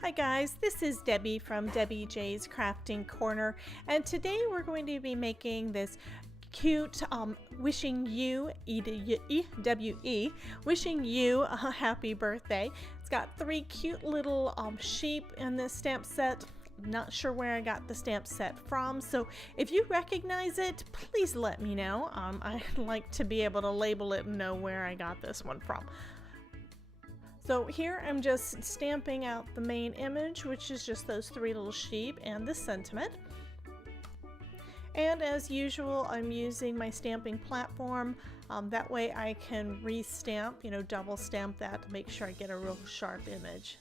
Hi guys, this is Debbie from Debbie J's Crafting Corner, and today we're going to be making this cute wishing you, EWE, wishing you a happy birthday. It's got three cute little sheep in this stamp set. I'm not sure where I got the stamp set from, so if you recognize it, please let me know. I'd like to be able to label it and know where I got this one from. So here I'm just stamping out the main image, which is just those three little sheep and the sentiment. And as usual, I'm using my stamping platform. That way I can re-stamp, double stamp that to make sure I get a real sharp image.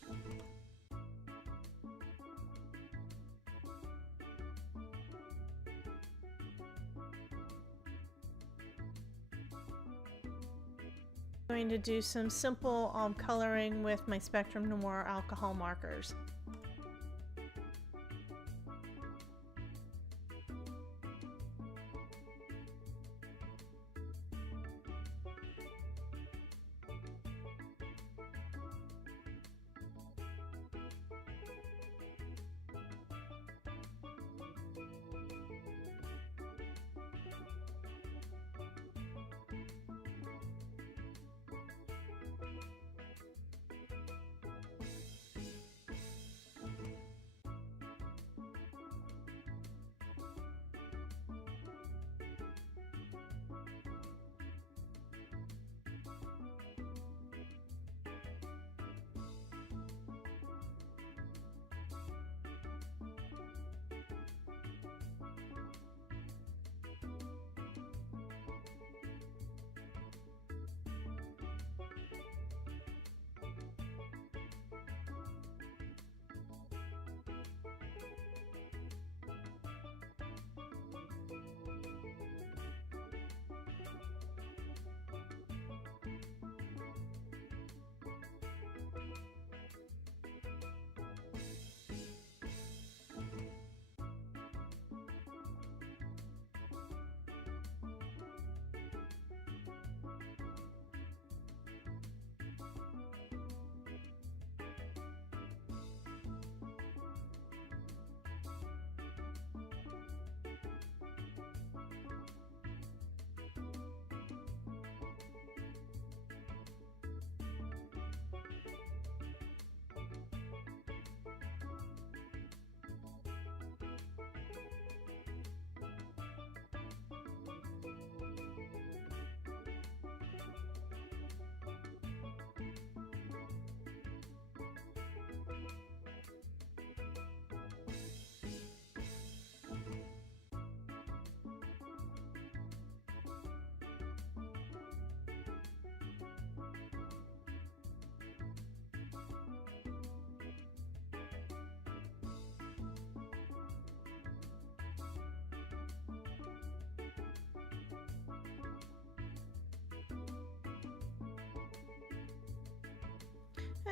I'm going to do some simple coloring with my Spectrum Noir alcohol markers.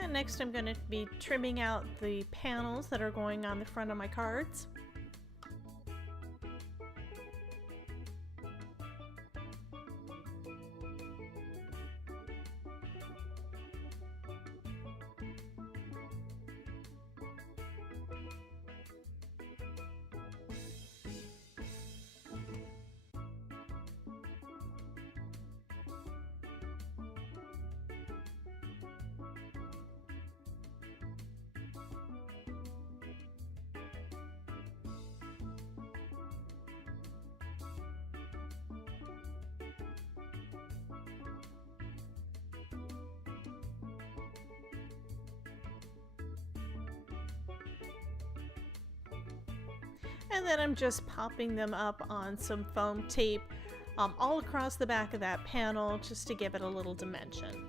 And next I'm going to be trimming out the panels that are going on the front of my cards. And then I'm just popping them up on some foam tape all across the back of that panel just to give it a little dimension.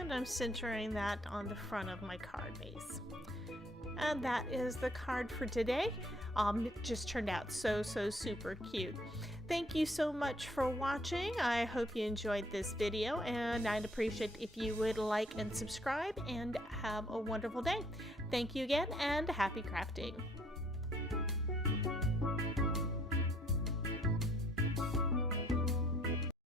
and I'm centering that on the front of my card base. And that is the card for today. It just turned out so super cute. Thank you so much for watching. I hope you enjoyed this video, and I'd appreciate if you would like and subscribe, and have a wonderful day. Thank you again, and happy crafting.